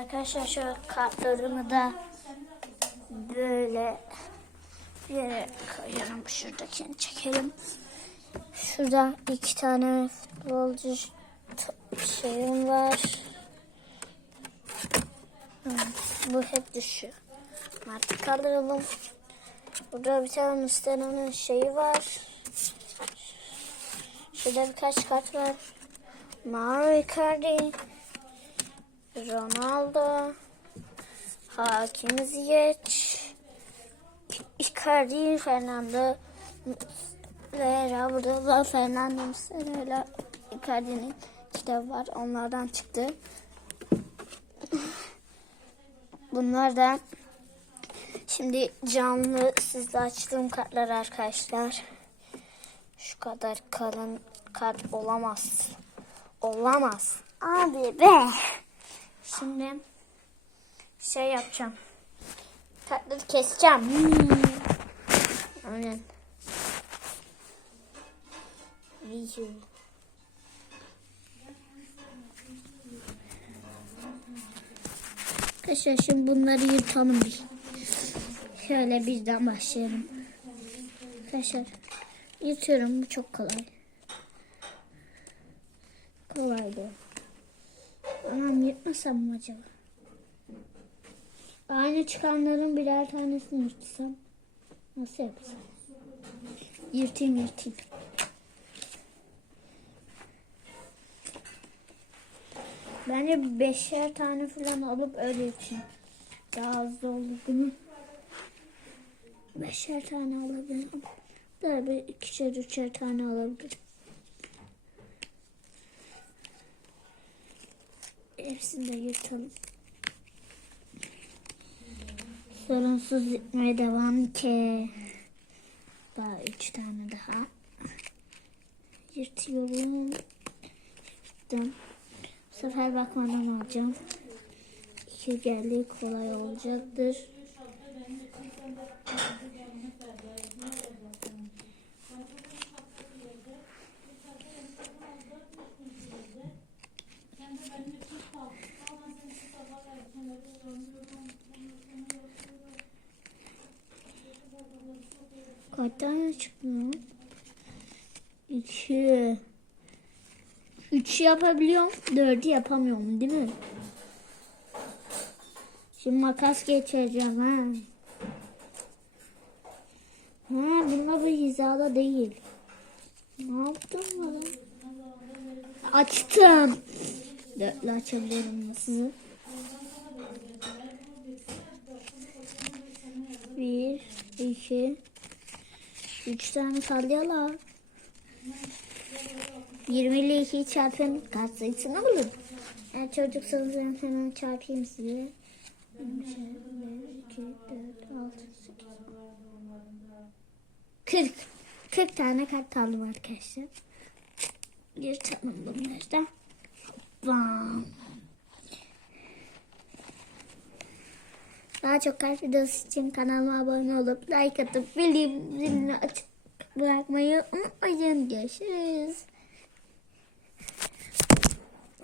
Arkadaşlar şu kartlarımı da böyle bir yere koyalım. Şuradakini çekelim. Şurada iki tane futbolcu şeyim var. Bu hep düşüyor. Artık kaldıralım. Burada bir tane Mustafa'nın şeyi var. Şurada birkaç kart var. Mauro Icardi. Ronaldo. Hakim Ziyech. Icardi, Fernando Vera. Burada da Fernando Muslera Icardi'nin kitabı var. Onlardan çıktı. Bunlar da şimdi canlı sizde açtığım kartlar arkadaşlar. Şu kadar kalın kart olamaz. Olamaz. Abi be. Şimdi şey yapacağım. Kartları keseceğim. Hmm. Aynen. Video. Arkadaşlar şimdi bunları yırtalım bir. Şöyle birden başlayalım. Arkadaşlar yırtıyorum bu çok kolay. Kolaydı. Anam yırtmasam mı acaba? Aynı çıkanların birer tanesini yırtsam. Nasıl yapsam? Yırtayım yırtayım. Bence beşer tane falan alıp öyle için. Daha hızlı olur bunu. Beşer tane alabilirim. Daha bir ikişer üçer tane alabilirim. Hepsini de yırtalım. Sorunsuz gitmeye devam ki. Daha üç tane daha. Yırtıyorum. Yırttım. Bu sefer bakmadan alacağım. İki geldi kolay olacaktır. Kaç tane çıktı lan? İki. Üç yapabiliyorum. Dördü yapamıyorum değil mi? Şimdi makas geçireceğim ha. Ha bununla bu hizada değil. Ne yaptım lan? Açtım. Dörtlü açabiliyorum nasıl? Bir, iki, üç tane salyalar. 20 ile 2'yi çarpın kaç sayısını bulun. Eğer çocuksanız ben hemen çarpayım size. 1, 2, 4, 6, 8, 40. 40 tane kart aldım arkadaşlar. Yırtalım bunları da. Bam. Daha çok kart videosu için kanalıma abone olup like atıp bildirim zilini bırakmayı unutmayın. Görüşürüz.